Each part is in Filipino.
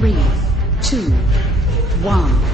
3, 2, 1.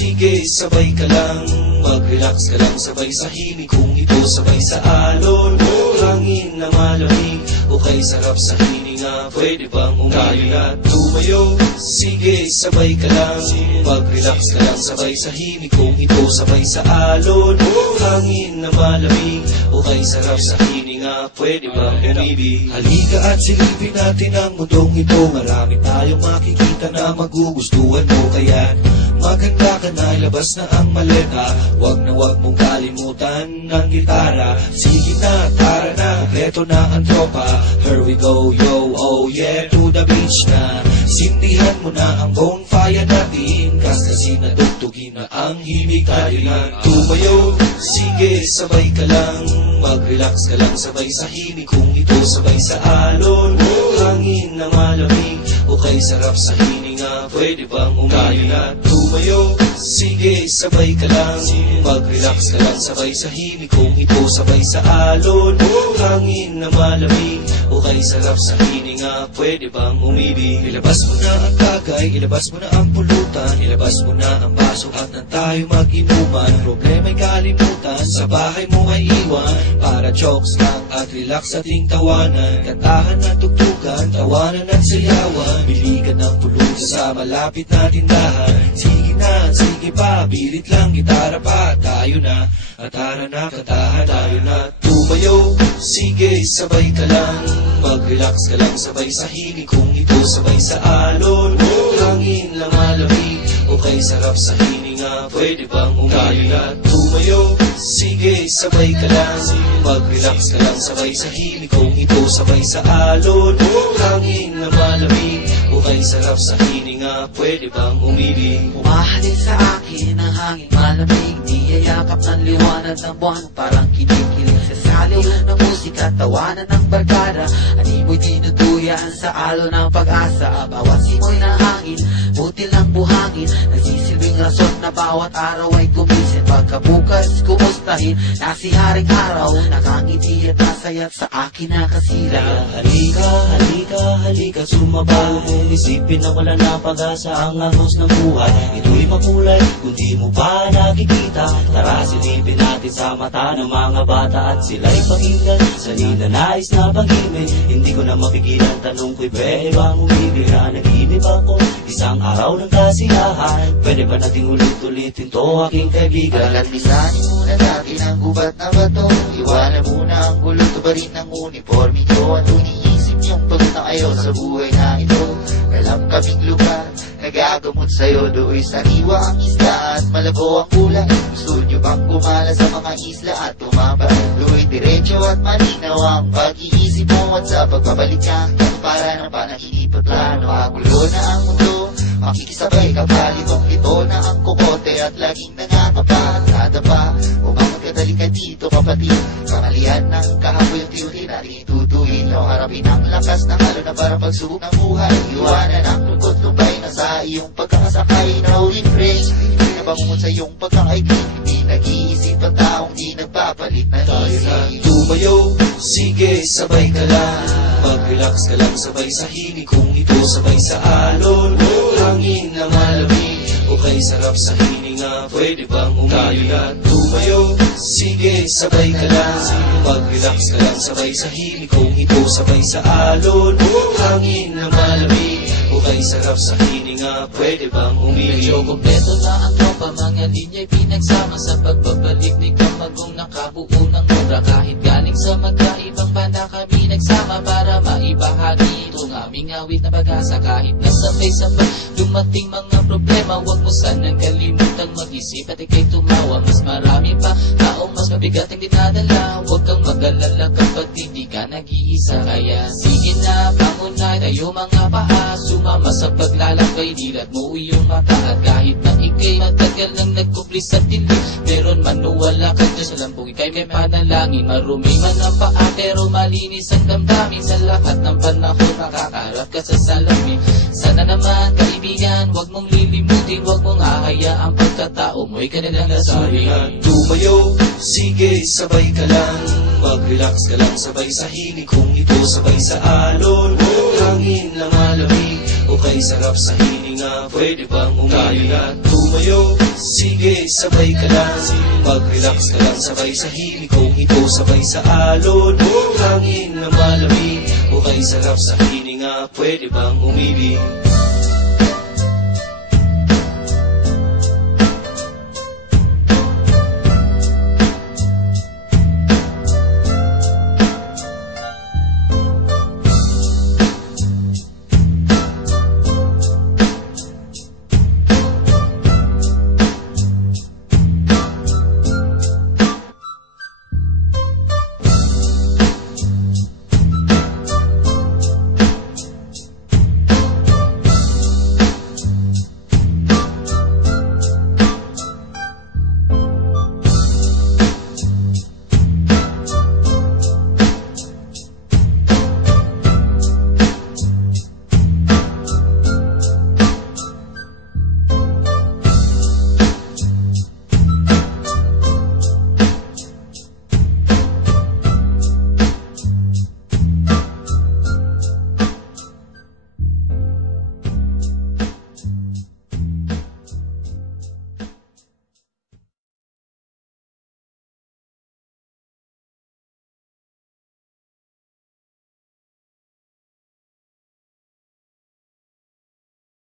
Sige, sabay ka lang, mag-relax ka lang, sabay sa himig kung ito, sabay sa alon, hangin na malamig, okay sarap sa hininga, pwede bang tayo na tumayo? Sige, sabay ka lang, mag-relax ka lang, sabay sa himig kung ito, sabay sa alon, hangin na malamig, okay sarap sa hininga, pwede bang umibig? Halika at silipin natin ang mundong ito, marami tayong makikita na magugustuhan mo, kaya maganda ka na, ilabas na ang maleta, wag mong kalimutan ng gitara. Sige na, tara na, kompleto na ang tropa. Here we go, yo, oh yeah, to the beach na. Sindihan mo na ang bonfire natin, kasi natugtugin na ang himig, tayo na tumayo. Sige, sabay ka lang, mag-relax ka lang, sabay sa himig kung ito, sabay sa alon, hangin na malamig, okay sarap sa hininga, pwede bang tayo na tumayo? Sige, sabay ka lang, mag-relax ka lang, sabay sa himig kung ito, sabay sa alon, hangin na malamig, okay sarap sa hininga, pwede bang umibig? Ilabas mo na ang tagay, ilabas mo na ang pulutan, ilabas mo na ang baso at nang tayo mag-inuman. Problema'y kalimutan, sa bahay mo ay iwan, para jokes lang at relax ating tawanan. Kantahan at tugtugan, tawanan at sayawan, bili ka ng pulutan sa malapit na tindahan. Sige na, sige pa, bilit lang, gitara pa, tayo na, at tara na, kantahan, tayo na tumayo. Sige, sabay ka lang, mag-relax ka lang, sabay sa himig kung ito, sabay sa alon, hangin lang malamig, okay sarap sa hininga, pwede bang tayo na tumayo? Sige, sabay ka lang, mag-relax ka lang, sabay sa himig kung ito, sabay sa alon, hangin na malamig, okay sarap sa hininga, pwede bang umibig? Umahalin sa akin ang hangin malamig, niyayakap ng liwanag ng buwan, parang kinikilig sa saliw ng musika, tawanan ng barkada, animoy dinuduyan sa alon ng pag-asa. Bawat simoy ng hangin, butil ng buhangin, nagsisilbing rason na bawat araw ay gumising. Pagkabukas, kumustahin na si haring araw, nakangiti at nasayat sa akin na kasila. Halika, halika, halika, sumabaw mong isipin na wala na pag-asa ang ahos ng buhay. Ito'y makulay kung di mo pa nakikita. Tara, silipin natin sa mata ng mga bata at sila'y pakinggan sa ninanais na pag-ibig. Hindi ko na mapigilan, tanong ko'y pwede bang umibig? Naginip ako isang araw ng kasiyahan, pwede ba nating ulit-ulitin to, aking kaibigan? Pagkatisanin muna natin ang gubat na bato, iwanan muna ang gulo, tubarin ng uniforme nyo. Ano iniisip niyong pagod na kayo sa buhay na ito? Alam kaming lugar, nagagamot sa'yo, do'y sariwa ang isla at malabo ang kulay. Gusto nyo bang gumala sa mga isla at tumamba? Do'y diretso at malinaw ang pag-iisip mo, at sa pagbabalik ka, para ng panaginip at plano. Magulo na ang mundo, makikisabay ka pa, litong-lito na ang kokote at laging nangangapa at nadapa. Umangat ka, dali ka dito kapatid, pangalihan ng kahaboy ang tiyuhin at itutuin nyo. Harapin ang lakas ng halo na para pagsubok ng buhay, iwanan ang lungkot lumbay na sa iyong pagkakasakay. Nauling phrase, hindi na bangungot sa iyong pagkakaibig, hindi nag-iisip ang taong di nagpapalit na isip. Tumayo, sige, sabay ka lang, mag-relax ka lang, sabay sa himig kung ito, sabay sa alon, hangin na malamig, okay sarap sa hininga, pwede bang tayo na tumayo? Sige, sabay ka lang, mag-relax ka lang, sabay sa himig kung ito, sabay sa alon, hangin na malamig, okay sarap sa hininga, pwede bang umibig? Medyo kompleto na ang tropa, mga linya'y pinagsama sa pagbabalik ni Kamagong nakabuo ng obra. Kahit galing sa magkaibang banda kami nagsama para maibahagi itong aming awit na pag-asa. Kahit nasabay-sabay dumating mga problema, huwag mo sanang kalimutang mag-isip at ika'y tumawa. Mas marami pa taong mas mabigat ang dinadala, huwag kang mag-alala kapag di ka nag-iisa. Kaya sige na, pangunay tayo mga paa, sumama sa paglalakbay, dilat mo iyong mata. At kahit na ikaw okay, matagal nang nagkupli sa dilim. Meron man o wala ka dyan sa lambong, ika'y may panalangin. Marumi man ang paa pero malinis ang damdamin. Sa lahat ng panahon nakakaharap ka sa salamin. Sana naman kaibigan, wag mong lilimutin, wag mong hahayaang pagkatao mo'y kanilang lasuri. Tumayo, sige sabay ka lang, mag-relax ka lang sabay sa himig. Kung ito sabay sa alon, hangin na malamig, o kay sarap sa hininga, pwede bang umili? Tumayo, sige sabay ka lang, mag-relax ka lang sabay sa himig. Kung ito sabay sa alon, hangin na malamig, o kay sarap sa hininga, pwede bang umili?